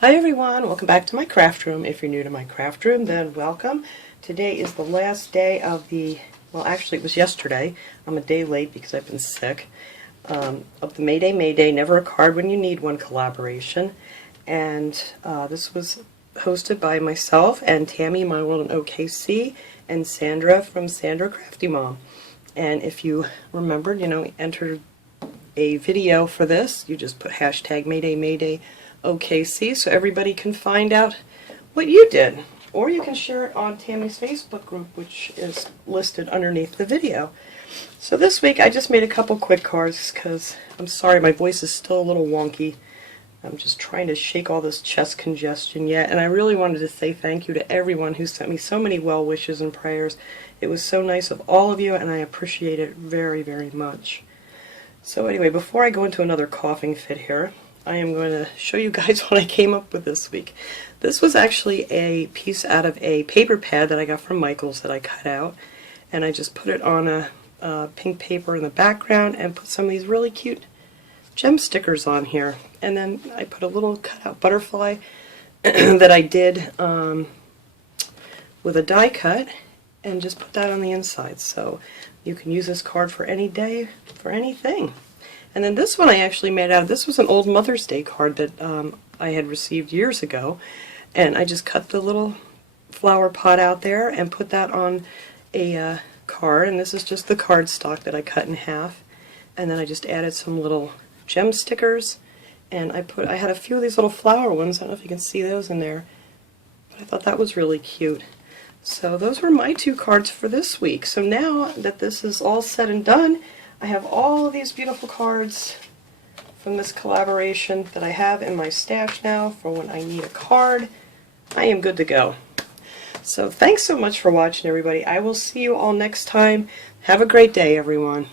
Hi everyone, welcome back to my craft room. If you're new to my craft room, then welcome. Today is the last day of well actually it was yesterday, I'm a day late because I've been sick, of the Mayday, Never a Card When You Need One collaboration. And this was hosted by myself and Tammy, My World in OKC, and Sandra from Sandra Crafty Mom. And if you remembered, entered a video for this, you just put hashtag Mayday OKC so everybody can find out what you did. Or you can share it on Tammy's Facebook group, which is listed underneath the video. So this week I just made a couple quick cards because I'm sorry my voice is still a little wonky. I'm just trying to shake all this chest congestion yet, and I really wanted to say thank you to everyone who sent me so many well wishes and prayers. It was so nice of all of you, and I appreciate it very, very much. So anyway, before I go into another coughing fit here, I am going to show you guys what I came up with this week. This was actually a piece out of a paper pad that I got from Michael's that I cut out, and I just put it on a pink paper in the background and put some of these really cute gem stickers on here. And then I put a little cutout butterfly that I did with a die cut and just put that on the inside. So you can use this card for any day, for anything. And then this one I actually made out of, this was an old Mother's Day card that I had received years ago, and I just cut the little flower pot out there and put that on a card, and this is just the cardstock that I cut in half, and then I just added some little gem stickers, and I had a few of these little flower ones. I don't know if you can see those in there, but I thought that was really cute. So those were my two cards for this week. So now that this is all said and done, I have all of these beautiful cards from this collaboration that I have in my stash now for when I need a card. I am good to go. So thanks so much for watching, everybody. I will see you all next time. Have a great day, everyone.